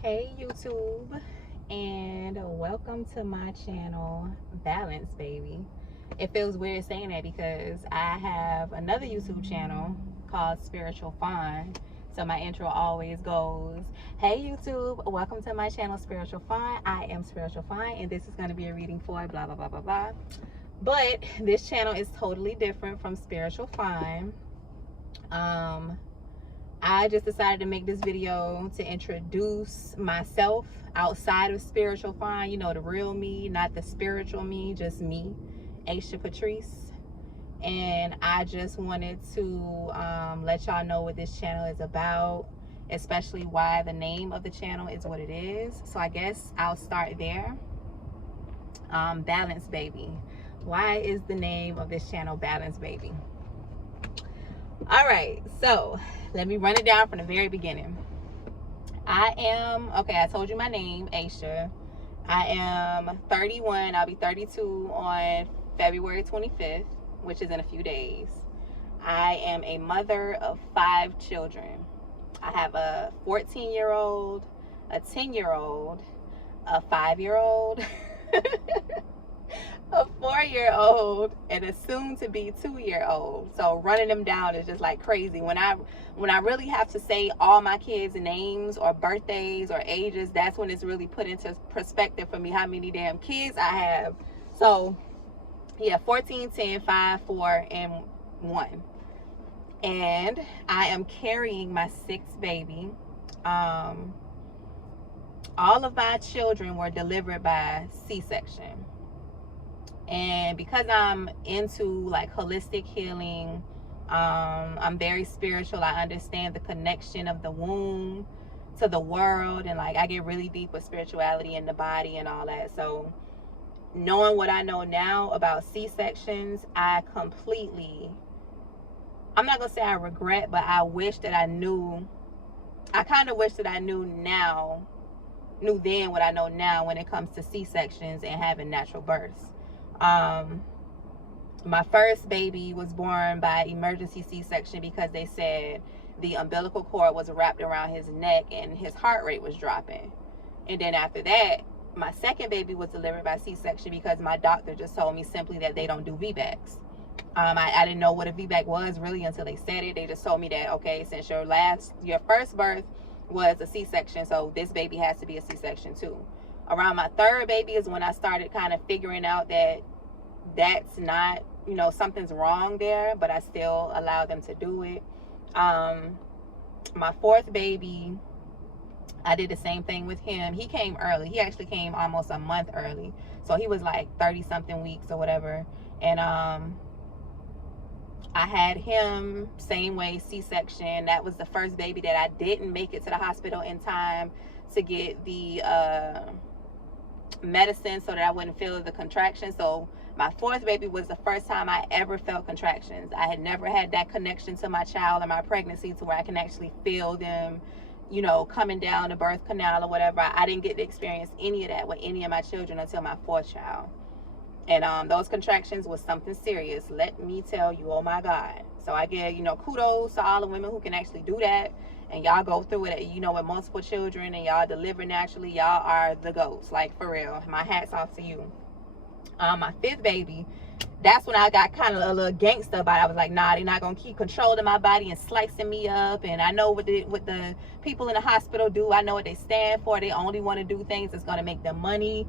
Hey YouTube, and welcome to my channel, Balance Baby. It feels weird saying that because I have another YouTube channel called Spiritual Fun. So my intro always goes, hey YouTube, welcome to my channel, Spiritual Fun. I am Spiritual Fun, and this is going to be a reading for blah blah blah blah blah. But this channel is totally different from Spiritual Fun. I just decided to make this video to introduce myself outside of Spiritual Fun, you know, the real me, not the spiritual me, just me, Aisha Patrice. And I just wanted to let y'all know what this channel is about, especially why the name of the channel is what it is. So I guess I'll start there. Balance Baby. Why is the name of this channel Balance Baby? All right, so let me run it down from the very beginning. I told you my name, Aisha. I am 31. I'll be 32 on February 25th, which is in a few days. I am a mother of 5 children. I have a 14-year-old, a 10-year-old, a 5-year-old, a 4-year-old, and a soon-to-be 2-year-old. So running them down is just like crazy. When I really have to say all my kids' names or birthdays or ages, that's when it's really put into perspective for me how many damn kids I have. So yeah, 14, 10, 5, 4, and 1. And I am carrying my 6th baby. All of my children were delivered by C-section. And because I'm into like holistic healing, I'm very spiritual. I understand the connection of the womb to the world, and like I get really deep with spirituality and the body and all that. So knowing what I know now about C-sections, I'm not gonna say I regret, but I wish that I kind of wish that I knew then what I know now when it comes to C-sections and having natural births. My first baby was born by emergency C-section because they said the umbilical cord was wrapped around his neck and his heart rate was dropping. And then after that, my second baby was delivered by C-section because my doctor just told me simply that they don't do VBACs. I didn't know what a VBAC was really until they said it. They just told me that, okay, since your first birth was a C-section, so this baby has to be a C-section too. Around my third baby is when I started kind of figuring out that that's not, something's wrong there, but I still allow them to do it. My fourth baby, I did the same thing with him. He came early. He actually came almost a month early. So he was like 30 something weeks or whatever. And I had him same way, C-section. That was the first baby that I didn't make it to the hospital in time to get the medicine so that I wouldn't feel the contractions. So my fourth baby was the first time I ever felt contractions. I had never had that connection to my child and my pregnancy to where I can actually feel them, coming down the birth canal or whatever. I didn't get to experience any of that with any of my children until my fourth child. And those contractions was something serious, let me tell you. Oh my God. So I give, kudos to all the women who can actually do that. And y'all go through it, with multiple children, and y'all deliver naturally. Y'all are the goats, like for real. My hat's off to you. My fifth baby, that's when I got kind of a little gangster about it. I was like, nah, they're not gonna keep controlling my body and slicing me up. And I know what the people in the hospital do. I know what they stand for. They only want to do things that's gonna make them money,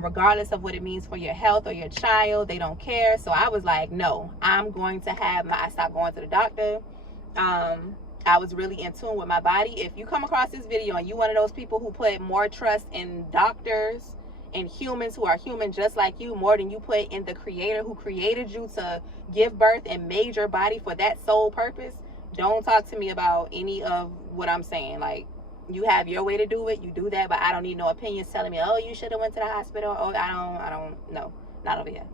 regardless of what it means for your health or your child. They don't care. So I was like, no, I'm going to I stopped going to the doctor. I was really in tune with my body. If you come across this video and you one of those people who put more trust in doctors and humans who are human just like you more than you put in the creator who created you to give birth and made your body for that sole purpose, don't talk to me about any of what I'm saying. Like, you have your way to do it, you do that, but I don't need no opinions telling me, oh, you should have went to the hospital. Oh, I don't know, not over here.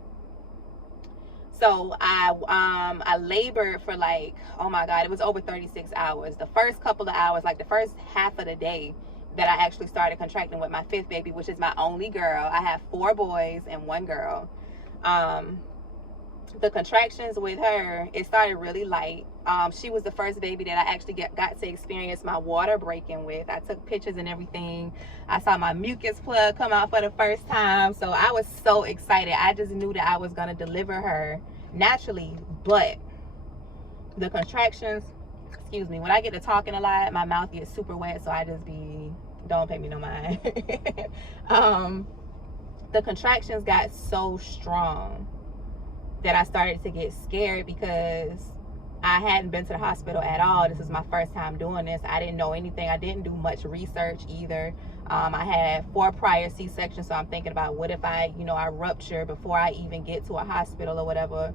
So I labored for like, oh my God, it was over 36 hours. The first couple of hours, like the first half of the day, that I actually started contracting with my fifth baby, which is my only girl. I have 4 boys and 1 girl. the contractions with her, it started really light. She was the first baby that I actually got to experience my water breaking with. I took pictures and everything. I saw my mucus plug come out for the first time. So I was so excited. I just knew that I was going to deliver her naturally. But the contractions, excuse me, when I get to talking a lot, my mouth gets super wet. So I just don't pay me no mind. The contractions got so strong that I started to get scared because I hadn't been to the hospital at all. This is my first time doing this. I didn't know anything. I didn't do much research either. I had 4 prior C-sections, so I'm thinking about what if I rupture before I even get to a hospital or whatever.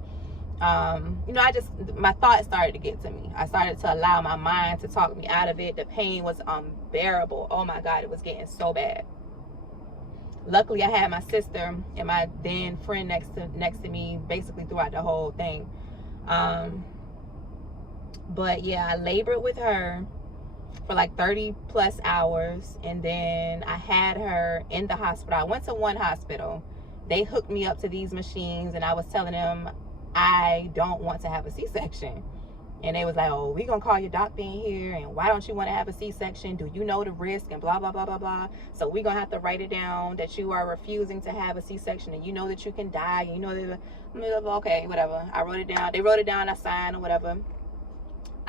My thoughts started to get to me. I started to allow my mind to talk me out of it. The pain was unbearable. Oh my God, it was getting so bad. Luckily, I had my sister and my then friend next to me basically throughout the whole thing. But yeah, I labored with her for like 30 plus hours, and then I had her in the hospital. I went to one hospital. They hooked me up to these machines, and I was telling them I don't want to have a C-section. And they was like, oh, we gonna call your doctor in here, and why don't you want to have a C-section? Do you know the risk? And blah, blah, blah, blah, blah. So we gonna have to write it down that you are refusing to have a C-section, and you know that you can die. You know that, okay, whatever. I wrote it down. They wrote it down, I signed or whatever.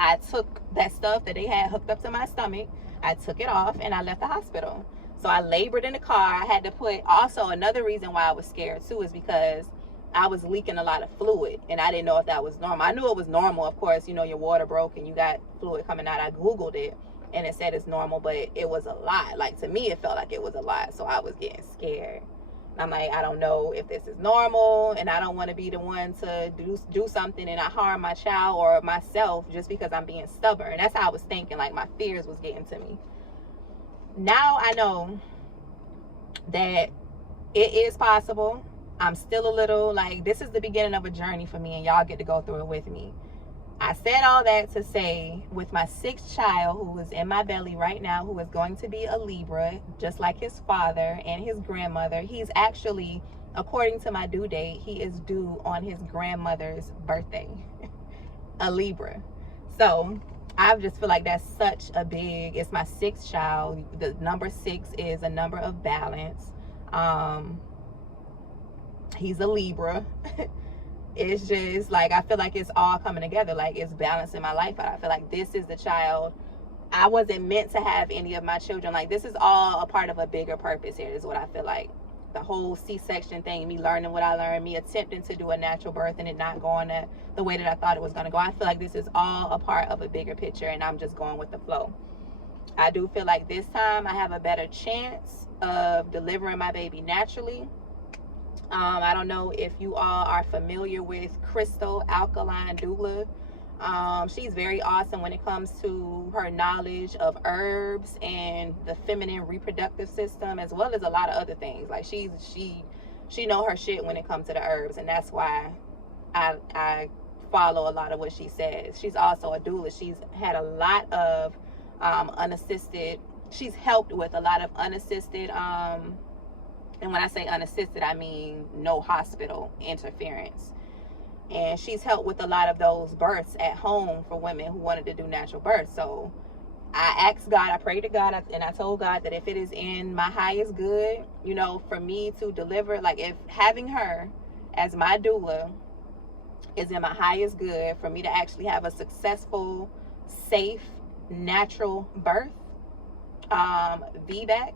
I took that stuff that they had hooked up to my stomach. I took it off, and I left the hospital. So I labored in the car. I had to put, also another reason why I was scared too is because I was leaking a lot of fluid, and I didn't know if that was normal. I knew it was normal, of course, your water broke and you got fluid coming out. I Googled it and it said it's normal, but it was a lot. Like, to me, it felt like it was a lot. So I was getting scared. I'm like, I don't know if this is normal, and I don't want to be the one to do something and I harm my child or myself just because I'm being stubborn. That's how I was thinking. Like, my fears was getting to me. Now I know that it is possible. I'm still a little, like, this is the beginning of a journey for me, and y'all get to go through it with me. I said all that to say, with my 6th child who is in my belly right now, who is going to be a Libra, just like his father and his grandmother. He's actually, according to my due date, he is due on his grandmother's birthday, a Libra. So I just feel like that's such a big, it's my 6th child. The number 6 is a number of balance. He's a Libra. It's just like, I feel like it's all coming together. Like, it's balancing my life out. I feel like this is the child. I wasn't meant to have any of my children. Like, this is all a part of a bigger purpose here, is what I feel like. The whole C-section thing, me learning what I learned, me attempting to do a natural birth and it not going the way that I thought it was going to go. I feel like this is all a part of a bigger picture, and I'm just going with the flow. I do feel like this time I have a better chance of delivering my baby naturally. I don't know if you all are familiar with Crystal Alkaline Doula. She's very awesome when it comes to her knowledge of herbs and the feminine reproductive system, as well as a lot of other things. Like, she know her shit when it comes to the herbs, and that's why I follow a lot of what she says. She's also a doula. She's had a lot of unassisted. She's helped with a lot of unassisted. And when I say unassisted, I mean no hospital interference. And she's helped with a lot of those births at home for women who wanted to do natural birth. So I asked God, I prayed to God, and I told God that if it is in my highest good, for me to deliver, like, if having her as my doula is in my highest good, for me to actually have a successful, safe, natural birth, VBAC,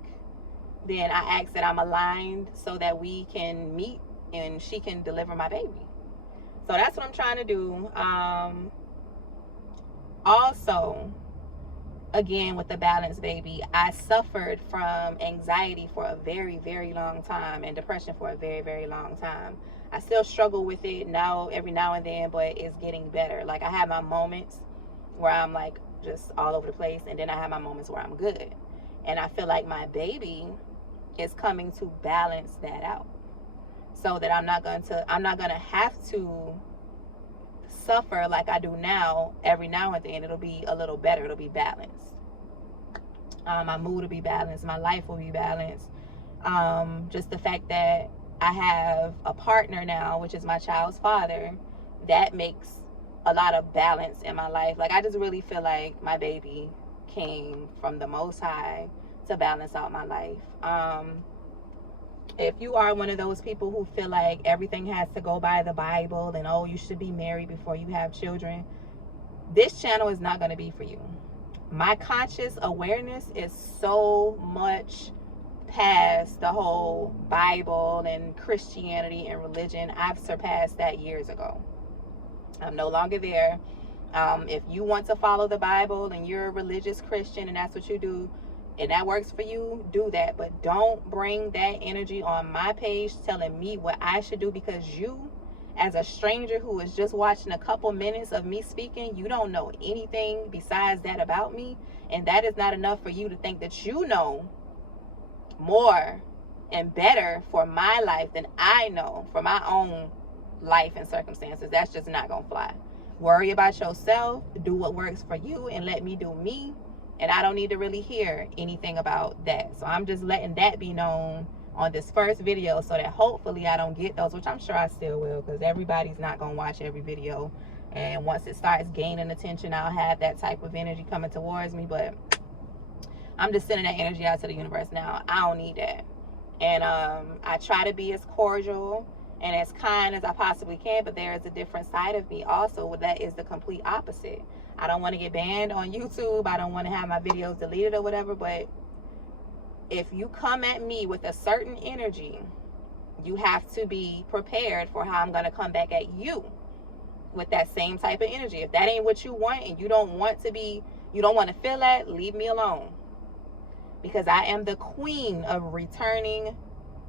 then I ask that I'm aligned so that we can meet and she can deliver my baby. So that's what I'm trying to do. Also, again, with the balance baby, I suffered from anxiety for a very, very long time, and depression for a very, very long time. I still struggle with it now, every now and then, but it's getting better. Like, I have my moments where I'm like just all over the place, and then I have my moments where I'm good. And I feel like my baby is coming to balance that out, so that I'm not gonna have to suffer like I do now. Every now and then it'll be a little better. It'll be balanced. My mood will be balanced. My life will be balanced. Just the fact that I have a partner now, which is my child's father, that makes a lot of balance in my life. Like, I just really feel like my baby came from the Most High to balance out my life. If you are one of those people who feel like everything has to go by the Bible and, oh, you should be married before you have children, this channel is not going to be for you. My conscious awareness is so much past the whole Bible and Christianity and religion. I've surpassed that years ago. I'm no longer there. If you want to follow the Bible and you're a religious Christian and that's what you do, and that works for you, do that. But don't bring that energy on my page telling me what I should do, because you, as a stranger who is just watching a couple minutes of me speaking, you don't know anything besides that about me. And that is not enough for you to think that you know more and better for my life than I know for my own life and circumstances. That's just not gonna fly. Worry about yourself, do what works for you, and let me do me. And I don't need to really hear anything about that. So I'm just letting that be known on this first video, so that hopefully I don't get those, which I'm sure I still will, because everybody's not gonna watch every video. And once it starts gaining attention, I'll have that type of energy coming towards me. But I'm just sending that energy out to the universe now. I don't need that. And I try to be as cordial and as kind as I possibly can, but there is a different side of me also that is the complete opposite. I don't want to get banned on YouTube. I don't want to have my videos deleted or whatever, but if you come at me with a certain energy, you have to be prepared for how I'm going to come back at you with that same type of energy. If that ain't what you want and you don't want to feel that, leave me alone. Because I am the queen of returning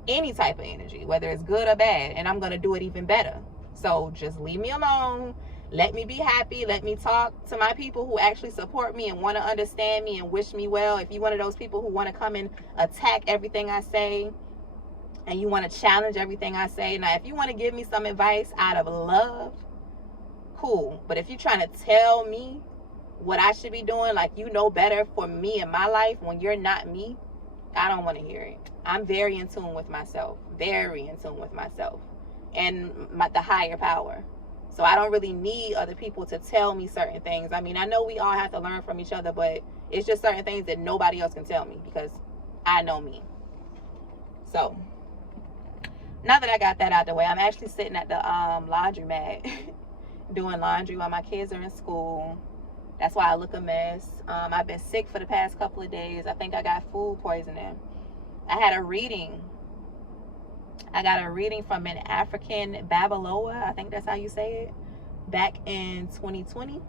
any type of energy, whether it's good or bad, and I'm going to do it even better. So just leave me alone. Let me be happy. Let me talk to my people who actually support me and want to understand me and wish me well. If you're one of those people who want to come and attack everything I say and you want to challenge everything I say, now if you want to give me some advice out of love, cool. But if you're trying to tell me what I should be doing, like you know better for me and my life when you're not me, I don't want to hear it. I'm very in tune with myself, and the higher power. So I don't really need other people to tell me certain things. I mean, I know we all have to learn from each other, but it's just certain things that nobody else can tell me because I know me. So now that I got that out the way, I'm actually sitting at the laundromat doing laundry while my kids are in school. That's why I look a mess. I've been sick for the past couple of days. I think I got food poisoning. I got a reading from an African Babaloa, I think that's how you say it, back in 2020.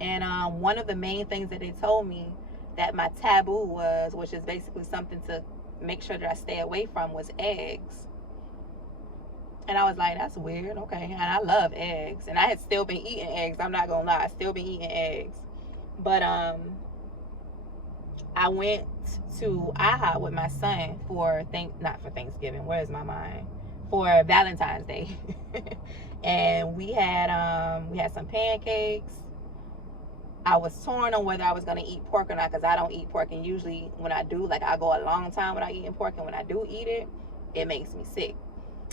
And one of the main things that they told me that my taboo was, which is basically something to make sure that I stay away from, was eggs. And I was like, that's weird. Okay. And I love eggs. And I had still been eating eggs. I'm not going to lie. I still been eating eggs. But I went to IHOP with my son for not for Thanksgiving. Where's my mind? For Valentine's Day. And we had some pancakes. I was torn on whether I was going to eat pork or not, because I don't eat pork. And usually when I do, like, I go a long time without eating pork. And when I do eat it, it makes me sick.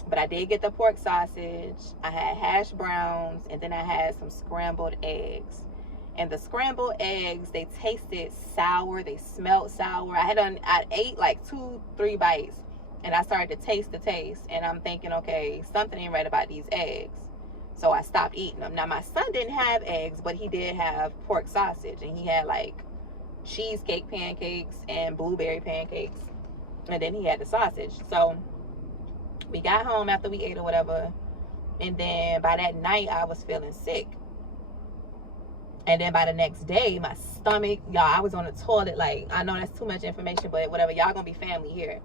But I did get the pork sausage. I had hash browns, and then I had some scrambled eggs. And the scrambled eggs, they tasted sour. They smelled sour. I ate like 2-3 bites, and I started to taste the taste. And I'm thinking, okay, something ain't right about these eggs. So I stopped eating them. Now, my son didn't have eggs, but he did have pork sausage. And he had like cheesecake pancakes and blueberry pancakes. And then he had the sausage. So we got home after we ate or whatever. And then by that night, I was feeling sick. And then by the next day, my stomach, y'all, I was on the toilet. Like, I know that's too much information, but whatever. Y'all gonna be family here.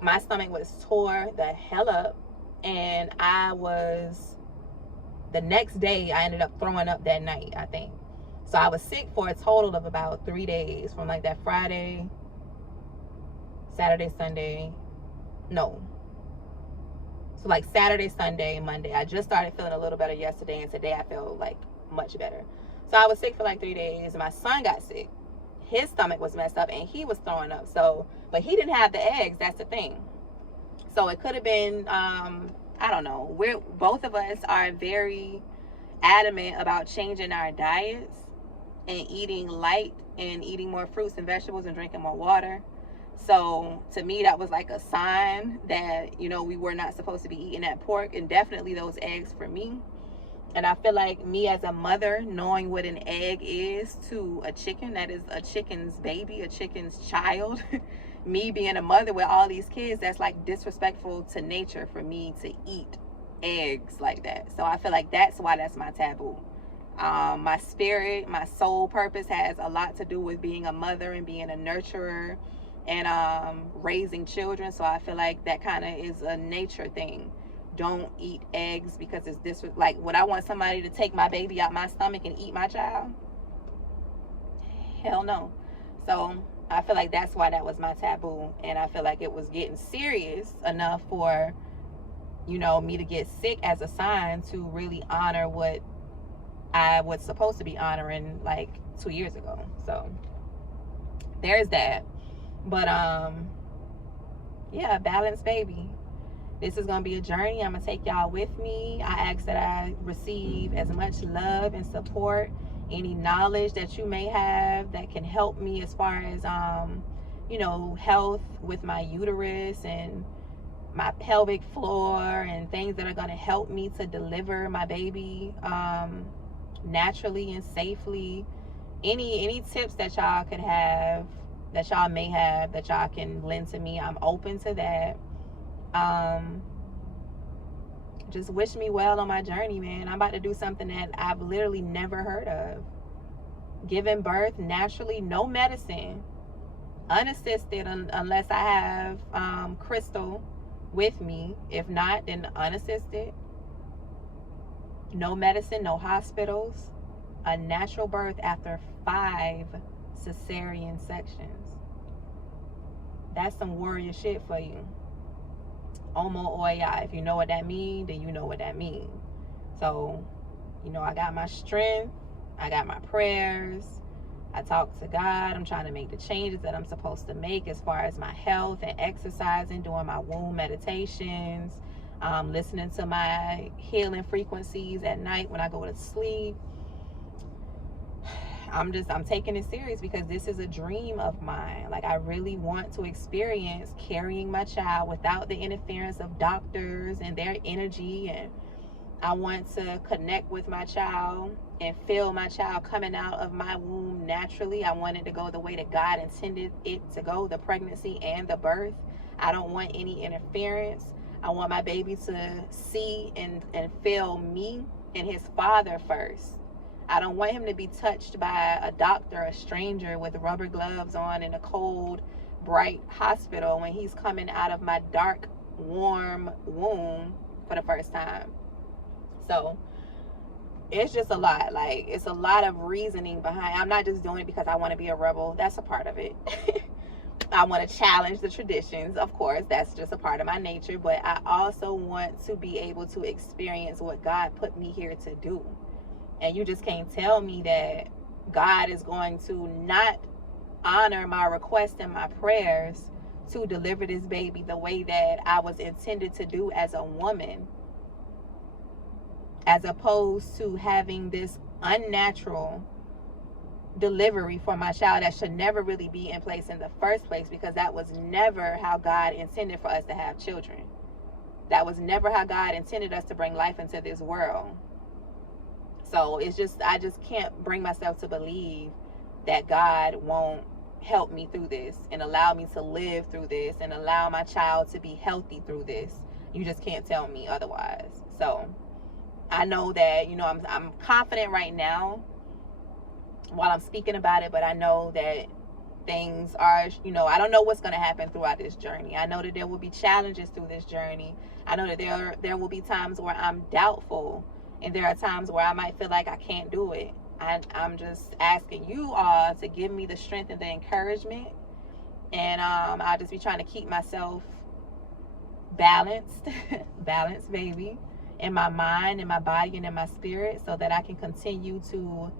My stomach was tore the hell up. And the next day, I ended up throwing up that night, I think. So I was sick for a total of about 3 days. From like that Friday, Saturday, Sunday. No. So like Saturday, Sunday, Monday. I just started feeling a little better yesterday, and today I feel like much better. So I was sick for like 3 days. My son got sick. His stomach was messed up and he was throwing up. So, but he didn't have the eggs. That's the thing. So it could have been, I don't know. Both of us are very adamant about changing our diets and eating light and eating more fruits and vegetables and drinking more water. So to me, that was like a sign that, we were not supposed to be eating that pork, and definitely those eggs for me. And I feel like me as a mother, knowing what an egg is to a chicken, that is a chicken's baby, a chicken's child, me being a mother with all these kids, that's like disrespectful to nature for me to eat eggs like that. So I feel like that's why that's my taboo. My spirit, my soul purpose has a lot to do with being a mother and being a nurturer and raising children. So I feel like that kind of is a nature thing. Don't eat eggs because it's this. Like, would I want somebody to take my baby out my stomach and eat my child? Hell no. So I feel like that's why that was my taboo. And I feel like it was getting serious enough for, me to get sick as a sign to really honor what I was supposed to be honoring like 2 years ago. So there's that. But yeah, balance, baby. This is going to be a journey. I'm going to take y'all with me. I ask that I receive as much love and support, any knowledge that you may have that can help me as far as, health with my uterus and my pelvic floor and things that are going to help me to deliver my baby naturally and safely. Any tips that y'all could have, that y'all may have, that y'all can lend to me, I'm open to that. Just wish me well on my journey, man. I'm about to do something that I've literally never heard of. Giving birth naturally, no medicine, unassisted, unless I have Crystal with me. If not, then unassisted. No medicine, no hospitals. A natural birth after 5 cesarean sections. That's some warrior shit for you. Omo Oya. If you know what that means, then you know what that means. So, I got my strength. I got my prayers. I talk to God. I'm trying to make the changes that I'm supposed to make as far as my health and exercising, doing my womb meditations, listening to my healing frequencies at night when I go to sleep. I'm taking it serious because this is a dream of mine. Like, I really want to experience carrying my child without the interference of doctors and their energy. And I want to connect with my child and feel my child coming out of my womb naturally. I want it to go the way that God intended it to go, the pregnancy and the birth. I don't want any interference. I want my baby to see and feel me and his father first. I don't want him to be touched by a doctor, a stranger with rubber gloves on in a cold, bright hospital when he's coming out of my dark, warm womb for the first time. So it's just a lot. Like, it's a lot of reasoning behind. I'm not just doing it because I want to be a rebel. That's a part of it. I want to challenge the traditions, of course. That's just a part of my nature. But I also want to be able to experience what God put me here to do. And you just can't tell me that God is going to not honor my request and my prayers to deliver this baby the way that I was intended to do as a woman, as opposed to having this unnatural delivery for my child that should never really be in place in the first place, because that was never how God intended for us to have children. That was never how God intended us to bring life into this world. So it's just, I just can't bring myself to believe that God won't help me through this and allow me to live through this and allow my child to be healthy through this. You just can't tell me otherwise. So I know that, I'm confident right now while I'm speaking about it, but I know that things are, I don't know what's going to happen throughout this journey. I know that there will be challenges through this journey. I know that there will be times where I'm doubtful. And there are times where I might feel like I can't do it. I'm just asking you all to give me the strength and the encouragement. And I'll just be trying to keep myself balanced, balanced, baby, in my mind, in my body, and in my spirit, so that I can continue to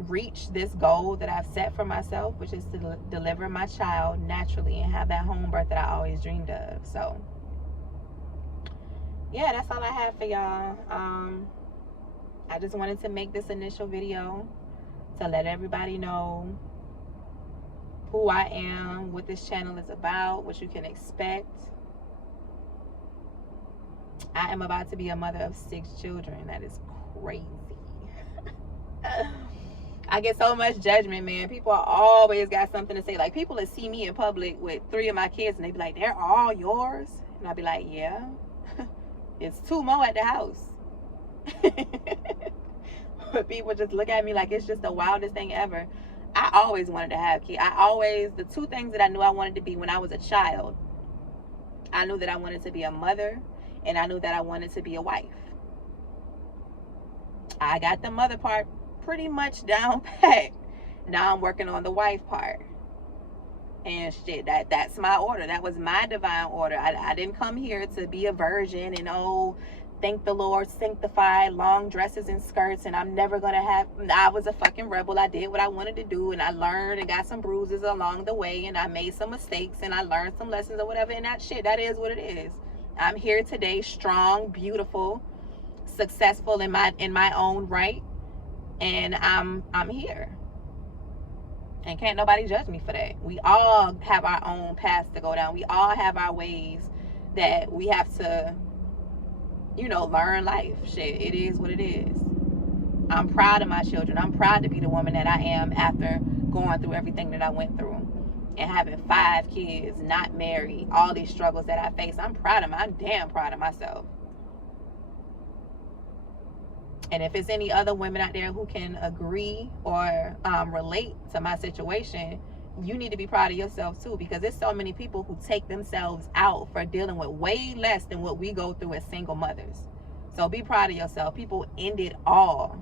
reach this goal that I've set for myself, which is to deliver my child naturally and have that home birth that I always dreamed of. So yeah, that's all I have for y'all. I just wanted to make this initial video to let everybody know who I am, what this channel is about, what you can expect. I am about to be a mother of 6 children. That is crazy. I get so much judgment, man. People always got something to say. Like, people that see me in public with 3 of my kids and they be like, they're all yours? And I be like, yeah. It's 2 more at the house. But people just look at me like it's just the wildest thing ever. I always wanted to have kids. The 2 things that I knew I wanted to be when I was a child, I knew that I wanted to be a mother, and I knew that I wanted to be a wife. I got the mother part pretty much down pat. Now I'm working on the wife part. And shit, that's my order. That was my divine order. I didn't come here to be a virgin and thank the Lord, sanctified, long dresses and skirts, and I'm never gonna have. I was a fucking rebel. I did what I wanted to do, and I learned and got some bruises along the way, and I made some mistakes, and I learned some lessons or whatever. And that is what it is. I'm here today, strong, beautiful, successful in my own right, and I'm here. And can't nobody judge me for that. We all have our own paths to go down. We all have our ways that we have to, learn life. Shit, it is what it is. I'm proud of my children. I'm proud to be the woman that I am after going through everything that I went through. And having 5 kids, not married, all these struggles that I face. I'm damn proud of myself. And if it's any other women out there who can agree or relate to my situation, you need to be proud of yourself too, because there's so many people who take themselves out for dealing with way less than what we go through as single mothers. So be proud of yourself. People end it all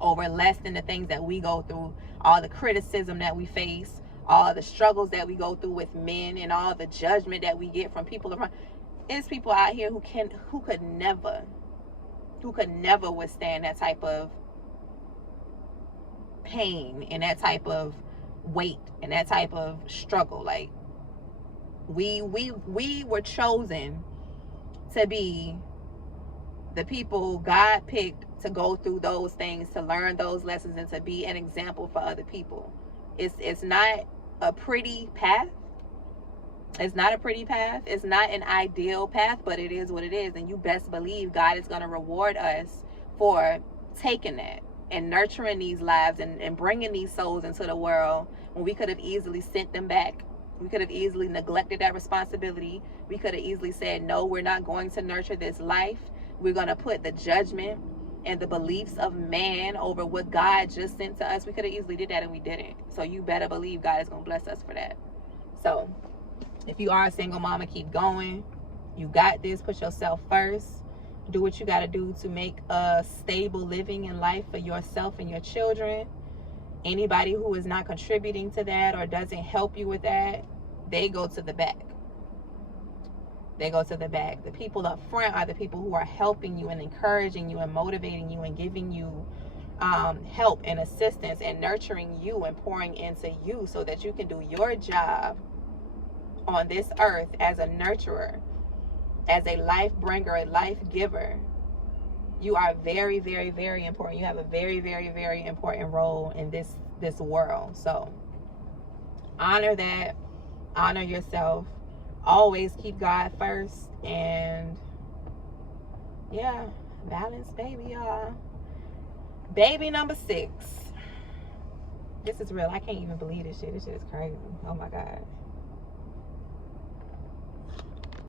over less than the things that we go through, all the criticism that we face, all the struggles that we go through with men, and all the judgment that we get from people around. There's people out here who could never withstand that type of pain and that type of weight and that type of struggle. Like, we were chosen to be the people God picked to go through those things, to learn those lessons, and to be an example for other people. It's not a pretty path. It's not a pretty path. It's not an ideal path, but it is what it is. And you best believe God is going to reward us for taking that and nurturing these lives and bringing these souls into the world when we could have easily sent them back. We could have easily neglected that responsibility. We could have easily said, no, we're not going to nurture this life. We're going to put the judgment and the beliefs of man over what God just sent to us. We could have easily did that, and we didn't. So you better believe God is going to bless us for that. So if you are a single mama, keep going. You got this. Put yourself first. Do what you got to do to make a stable living in life for yourself and your children. Anybody who is not contributing to that or doesn't help you with that, they go to the back. They go to the back. The people up front are the people who are helping you and encouraging you and motivating you and giving you help and assistance and nurturing you and pouring into you so that you can do your job on this earth as a nurturer, as a life bringer, a life giver. You are very, very, very important. You have a very, very, very important role in this world. So honor that. Honor yourself. Always keep God first. And yeah, balance, baby, y'all. Baby number 6. This is real. I can't even believe this shit. This shit is crazy. Oh my God.